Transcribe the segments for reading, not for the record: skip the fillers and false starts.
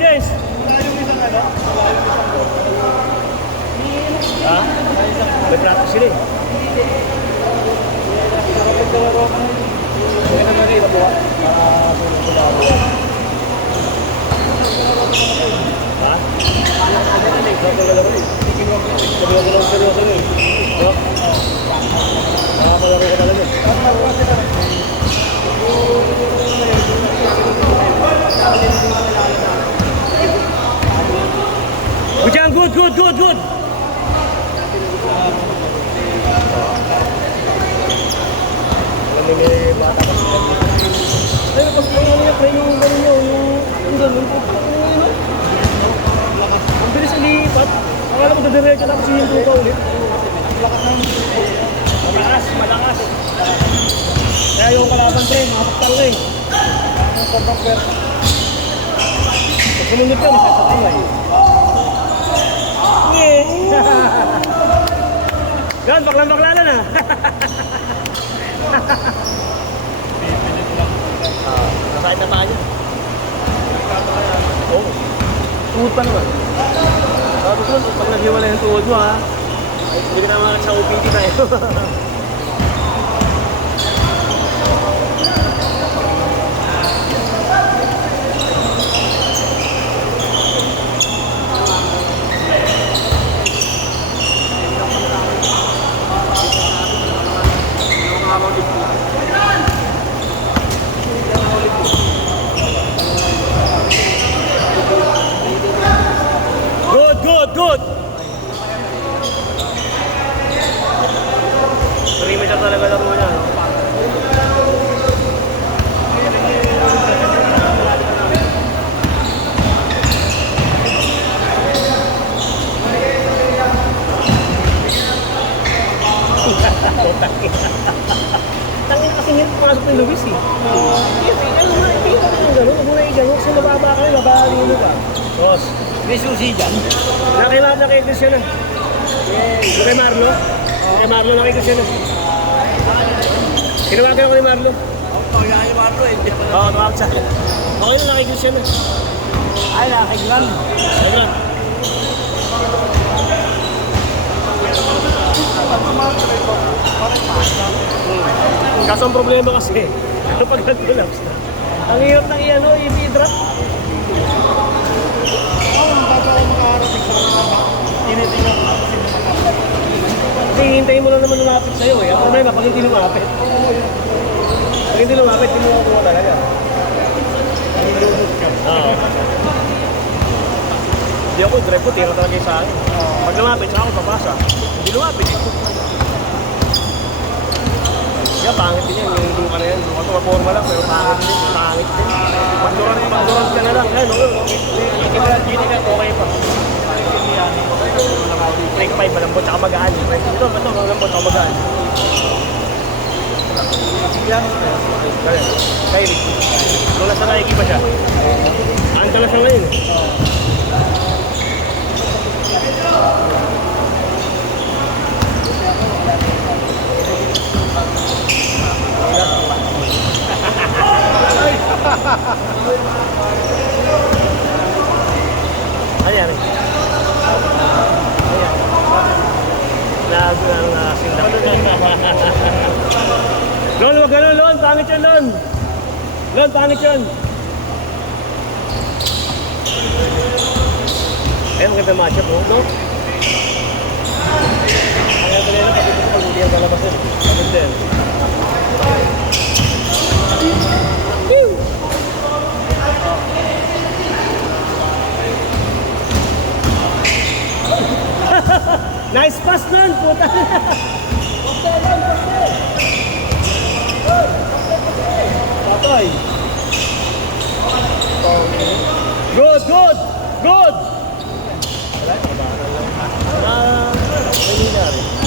Change! Ha? May practice sila eh. Ujang, good! May bata pa. Ay, pagpapagawa niya, pre, yung gano'n niyo, yung gano'n. Ang bilis ilipat. Akala ko dadiretso tapos yung tuka ulit. Malakas. Kaya yung kalaban, pre, makapagtal na eh. Pag sumunod ka, masasakay eh. Gan, baklang-baklalan ah. Nasakit na paa niya. Oo. Tuhod pa naman. Tapos nun, pag naghiwala yung tuhod mo ha, hindi ka na makakit sa OPD tayo. Good! Perimeter talaga laro niya. Tangin kasi hirap pumasok ni Luis eh. Ano nga, ikita mo yung gano'n. Huwag mo na i-gano'n kasi mababa ka na, mabalino ka. Boss. May susi dyan. Nakikita siya na. Yung kay Marlo? Kay Marlo nakikita siya na. Tinawagan ako ni Marlo. Oo, yan yung Marlo eh. Oo, tawag sa akin. Okay na, nakikita siya na. Ay, nakikiglan. Ayun. Kaso ang problema kasi, pag nag-collapse na, ang hirap na i-drop. Kasi hintayin mo lang naman lumapit sa'yo eh. Ang problema, pag hindi lumapit. Pag hindi lumapit, hindi mo makuha talaga. Oo. Hindi ako, drive ko, tira talaga yung sa akin. Pag lumapit, saka ako papasa. Hindi lumapit eh. Kaya pangit din yan, yung luka na yan. Luka ito, maporma lang, pero pangit din. Pangit din. Pag-durant ka na lang. Ayun, hindi ka, okay pa. Break 5, malambot tsaka magaan. Ito, malambot tsaka magaan. Kaya, nung nasa Nike pa siya. Anta na siya ngayon. Ano yan? Lon, wag ganun, Lon. Pangit yun, Lon. Lon, pangit yun. Ayun, maganda matchup, no? Kaya ito nila, pati ito pag hindi ang lalabas yun. Maganda yun. Nice pass nun, puta. Patoy. Good.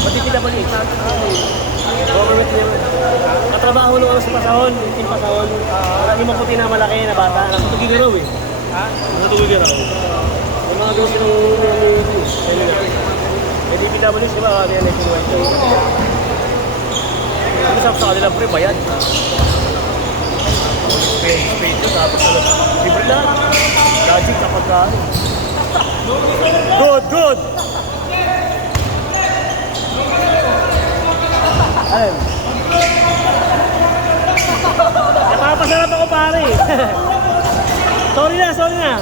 Matitila ba niya? Government niya. Katrabaho nung sa pasahon, yung team pasahon. Yung maputi na malaki na bata. Natutugig raw eh. Natutugig raw. Yung mga gawin ng DPWs, di ba? Kaya nationwide. Ano sabi sa kanila pre, bayad. Spain yun, tapos ano, libre lang. Lodging sa pagkain. Good, good! Ayun. Napapasarap ako pare. Sorry na, sorry na.